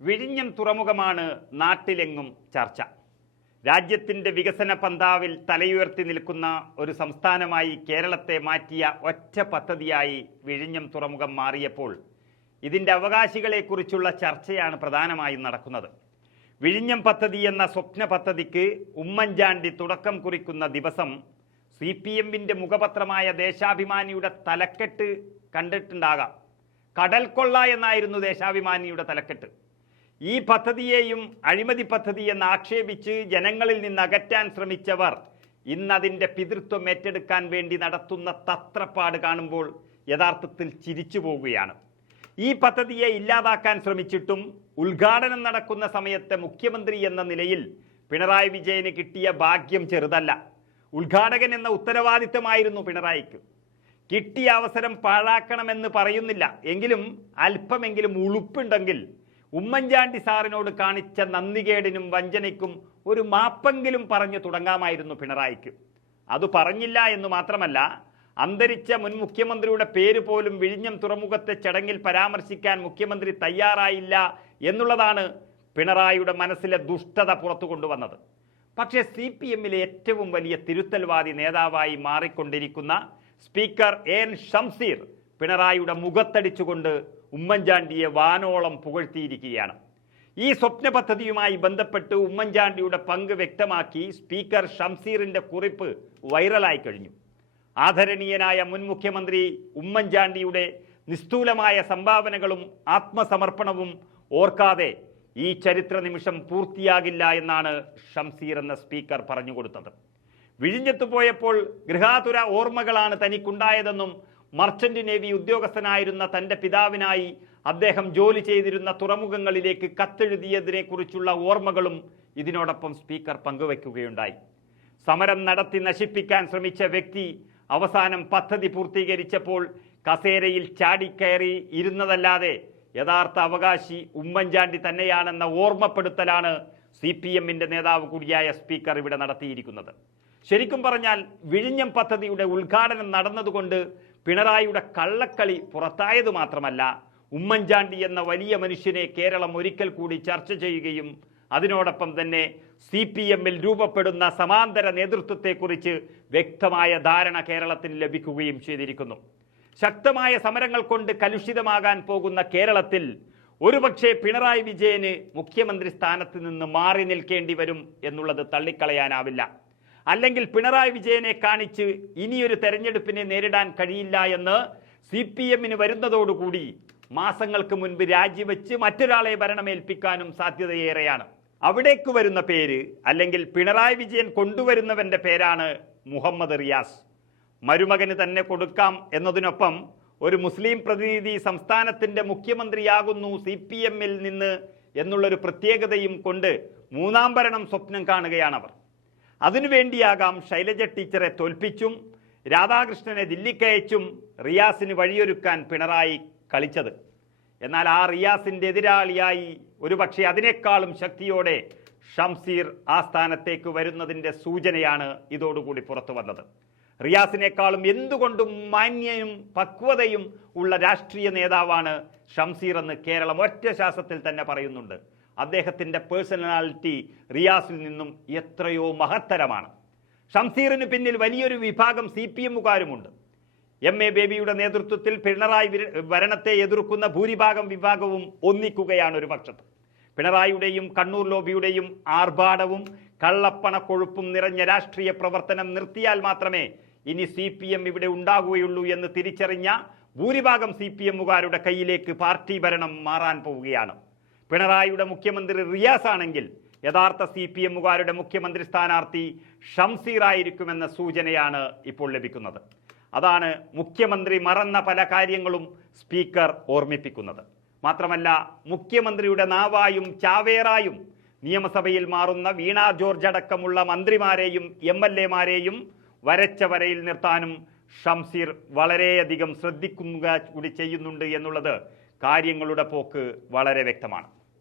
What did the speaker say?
വിഴിഞ്ഞം തുറമുഖമാണ് നാട്ടിലെങ്ങും ചർച്ച. രാജ്യത്തിൻ്റെ വികസന പന്താവിൽ തലയുയർത്തി നിൽക്കുന്ന ഒരു സംസ്ഥാനമായി കേരളത്തെ മാറ്റിയ ഒറ്റ പദ്ധതിയായി വിഴിഞ്ഞം തുറമുഖം മാറിയപ്പോൾ ഇതിൻ്റെ അവകാശികളെക്കുറിച്ചുള്ള ചർച്ചയാണ് പ്രധാനമായും നടക്കുന്നത്. വിഴിഞ്ഞം പദ്ധതി എന്ന സ്വപ്ന പദ്ധതിക്ക് ഉമ്മൻചാണ്ടി തുടക്കം കുറിക്കുന്ന ദിവസം CPMന്റെ മുഖപത്രമായ ദേശാഭിമാനിയുടെ തലക്കെട്ട് കണ്ടിട്ടുണ്ടാകാം. കടൽക്കൊള്ള എന്നായിരുന്നു ദേശാഭിമാനിയുടെ തലക്കെട്ട്. ഈ പദ്ധതിയെയും അഴിമതി പദ്ധതി എന്ന് ആക്ഷേപിച്ച് ജനങ്ങളിൽ നിന്ന് അകറ്റാൻ ശ്രമിച്ചവർ ഇന്നതിൻ്റെ പിതൃത്വം ഏറ്റെടുക്കാൻ വേണ്ടി നടത്തുന്ന തത്രപ്പാട് കാണുമ്പോൾ യഥാർത്ഥത്തിൽ ചിരിച്ചു പോവുകയാണ്. ഈ പദ്ധതിയെ ഇല്ലാതാക്കാൻ ശ്രമിച്ചിട്ടും ഉദ്ഘാടനം നടക്കുന്ന സമയത്തെ മുഖ്യമന്ത്രി എന്ന നിലയിൽ പിണറായി വിജയന് കിട്ടിയ ഭാഗ്യം ചെറുതല്ല. ഉദ്ഘാടകൻ എന്ന ഉത്തരവാദിത്തമായിരുന്നു പിണറായിക്ക്. കിട്ടിയ അവസരം പാഴാക്കണമെന്ന് പറയുന്നില്ല, എങ്കിലും അല്പമെങ്കിലും ഉളുപ്പുണ്ടെങ്കിൽ ഉമ്മൻചാണ്ടി സാറിനോട് കാണിച്ച നന്ദികേടിനും വഞ്ചനയ്ക്കും ഒരു മാപ്പെങ്കിലും പറഞ്ഞു തുടങ്ങാമായിരുന്നു പിണറായിക്ക്. അത് പറഞ്ഞില്ല എന്ന് മാത്രമല്ല, അന്തരിച്ച മുൻ മുഖ്യമന്ത്രിയുടെ പേര് പോലും വിഴിഞ്ഞം തുറമുഖത്തെ ചടങ്ങിൽ പരാമർശിക്കാൻ മുഖ്യമന്ത്രി തയ്യാറായില്ല എന്നുള്ളതാണ് പിണറായിയുടെ മനസ്സിലെ ദുഷ്ടത പുറത്തു കൊണ്ടുവന്നത്. പക്ഷേ CPMലെ ഏറ്റവും വലിയ തിരുത്തൽവാദി നേതാവായി മാറിക്കൊണ്ടിരിക്കുന്ന സ്പീക്കർ AN ഷംസീർ പിണറായിയുടെ മുഖത്തടിച്ചുകൊണ്ട് ഉമ്മൻചാണ്ടിയെ വാനോളം പുകഴ്ത്തിയിരിക്കുകയാണ്. ഈ സ്വപ്ന പദ്ധതിയുമായി ബന്ധപ്പെട്ട് ഉമ്മൻചാണ്ടിയുടെ പങ്ക് വ്യക്തമാക്കി സ്പീക്കർ ഷംസീറിൻ്റെ കുറിപ്പ് വൈറലായി കഴിഞ്ഞു. ആദരണീയനായ മുൻ മുഖ്യമന്ത്രി ഉമ്മൻചാണ്ടിയുടെ നിസ്തൂലമായ സംഭാവനകളും ആത്മസമർപ്പണവും ഓർക്കാതെ ഈ ചരിത്ര നിമിഷം പൂർത്തിയാകില്ല എന്നാണ് ഷംസീർ എന്ന സ്പീക്കർ പറഞ്ഞുകൊടുത്തത്. വിഴിഞ്ഞത്ത് പോയപ്പോൾ ഗൃഹാതുര ഓർമ്മകളാണ് തനിക്കുണ്ടായതെന്നും മർച്ചന്റ് നേവി ഉദ്യോഗസ്ഥനായിരുന്ന തൻ്റെ പിതാവിനായി അദ്ദേഹം ജോലി ചെയ്തിരുന്ന തുറമുഖങ്ങളിലേക്ക് കത്തെഴുതിയതിനെക്കുറിച്ചുള്ള ഓർമ്മകളും ഇതിനോടൊപ്പം സ്പീക്കർ പങ്കുവയ്ക്കുകയുണ്ടായി. സമരം നടത്തി നശിപ്പിക്കാൻ ശ്രമിച്ച വ്യക്തി അവസാനം പദ്ധതി പൂർത്തീകരിച്ചപ്പോൾ കസേരയിൽ ചാടിക്കയറി ഇരുന്നതല്ലാതെ യഥാർത്ഥ അവകാശി ഉമ്മൻചാണ്ടി തന്നെയാണെന്ന ഓർമ്മപ്പെടുത്തലാണ് CPMന്റെ നേതാവ് കൂടിയായ സ്പീക്കർ ഇവിടെ നടത്തിയിരിക്കുന്നത്. ശരിക്കും പറഞ്ഞാൽ വിഴിഞ്ഞം പദ്ധതിയുടെ ഉദ്ഘാടനം നടന്നതുകൊണ്ട് പിണറായിയുടെ കള്ളക്കളി പുറത്തായത് മാത്രമല്ല, ഉമ്മൻചാണ്ടി എന്ന വലിയ മനുഷ്യനെ കേരളം ഒരിക്കൽ കൂടി ചർച്ച ചെയ്യുകയും അതിനോടൊപ്പം തന്നെ CPMൽ രൂപപ്പെടുന്ന സമാന്തര നേതൃത്വത്തെക്കുറിച്ച് വ്യക്തമായ ധാരണ കേരളത്തിന് ലഭിക്കുകയും ചെയ്തിരിക്കുന്നു. ശക്തമായ സമരങ്ങൾ കൊണ്ട് കലുഷിതമാകാൻ പോകുന്ന കേരളത്തിൽ ഒരുപക്ഷെ പിണറായി വിജയന് മുഖ്യമന്ത്രി സ്ഥാനത്ത് നിന്ന് മാറി നിൽക്കേണ്ടി വരും എന്നുള്ളത് തള്ളിക്കളയാനാവില്ല. അല്ലെങ്കിൽ പിണറായി വിജയനെ കാണിച്ച് ഇനിയൊരു തെരഞ്ഞെടുപ്പിനെ നേരിടാൻ കഴിയില്ല എന്ന് CPMന് വരുന്നതോടുകൂടി മാസങ്ങൾക്ക് മുൻപ് രാജിവെച്ച് മറ്റൊരാളെ ഭരണമേൽപ്പിക്കാനും സാധ്യതയേറെയാണ്. അവിടേക്ക് വരുന്ന പേര്, അല്ലെങ്കിൽ പിണറായി വിജയൻ കൊണ്ടുവരുന്നവൻ്റെ പേരാണ് മുഹമ്മദ് റിയാസ്. മരുമകന് തന്നെ കൊടുക്കാം എന്നതിനൊപ്പം ഒരു മുസ്ലിം പ്രതിനിധി സംസ്ഥാനത്തിൻ്റെ മുഖ്യമന്ത്രിയാകുന്നു CPMൽ നിന്ന് എന്നുള്ളൊരു പ്രത്യേകതയും കൊണ്ട് മൂന്നാം ഭരണം സ്വപ്നം കാണുകയാണവർ. അതിനുവേണ്ടിയാകാം ശൈലജ ടീച്ചറെ തോൽപ്പിച്ചും രാധാകൃഷ്ണനെ ദില്ലിക്കയച്ചും റിയാസിന് വഴിയൊരുക്കാൻ പിണറായി കളിച്ചത്. എന്നാൽ ആ റിയാസിൻ്റെ എതിരാളിയായി ഒരുപക്ഷെ അതിനേക്കാളും ശക്തിയോടെ ഷംസീർ ആ സ്ഥാനത്തേക്ക് വരുന്നതിൻ്റെ സൂചനയാണ് ഇതോടുകൂടി പുറത്തു വന്നത്. റിയാസിനേക്കാളും എന്തുകൊണ്ടും മാന്യയും പക്വതയും ഉള്ള രാഷ്ട്രീയ നേതാവാണ് ഷംസീർ എന്ന് കേരളം ഒറ്റ ശ്വാസത്തിൽ തന്നെ പറയുന്നുണ്ട്. അദ്ദേഹത്തിൻ്റെ പേഴ്സണാലിറ്റി റിയാസിൽ നിന്നും എത്രയോ മഹത്തരമാണ്. ഷംസീറിന് പിന്നിൽ വലിയൊരു വിഭാഗം CPMകാരുമുണ്ട്. MA ബേബിയുടെ നേതൃത്വത്തിൽ പിണറായി ഭരണത്തെ എതിർക്കുന്ന ഭൂരിഭാഗം വിഭാഗവും ഒന്നിക്കുകയാണ് ഒരു പക്ഷത്ത്. പിണറായിയുടെയും കണ്ണൂർ ലോബിയുടെയും ആർഭാടവും കള്ളപ്പണ കൊഴുപ്പും നിറഞ്ഞ രാഷ്ട്രീയ പ്രവർത്തനം നിർത്തിയാൽ മാത്രമേ ഇനി CPM ഇവിടെ ഉണ്ടാകുകയുള്ളൂ എന്ന് തിരിച്ചറിഞ്ഞ ഭൂരിഭാഗം CPMകാരുടെ കയ്യിലേക്ക് പാർട്ടി ഭരണം മാറാൻ പോവുകയാണ്. പിണറായിയുടെ മുഖ്യമന്ത്രി റിയാസ് ആണെങ്കിൽ യഥാർത്ഥ CPMകാരുടെ മുഖ്യമന്ത്രി സ്ഥാനാർത്ഥി ഷംസീർ ആയിരിക്കുമെന്ന സൂചനയാണ് ഇപ്പോൾ ലഭിക്കുന്നത്. അതാണ് മുഖ്യമന്ത്രി മറന്ന പല കാര്യങ്ങളും സ്പീക്കർ ഓർമ്മിപ്പിക്കുന്നത്. മാത്രമല്ല, മുഖ്യമന്ത്രിയുടെ നാവായും ചാവേറായും നിയമസഭയിൽ മാറുന്ന വീണ ജോർജ് അടക്കമുള്ള മന്ത്രിമാരെയും MLAമാരെയും വരച്ച വരയിൽ നിർത്താനും ഷംസീർ വളരെയധികം ശ്രദ്ധിക്കുക കൂടി ചെയ്യുന്നുണ്ട് എന്നുള്ളത് കാര്യങ്ങളുടെ പോക്ക് വളരെ വ്യക്തമാണ്.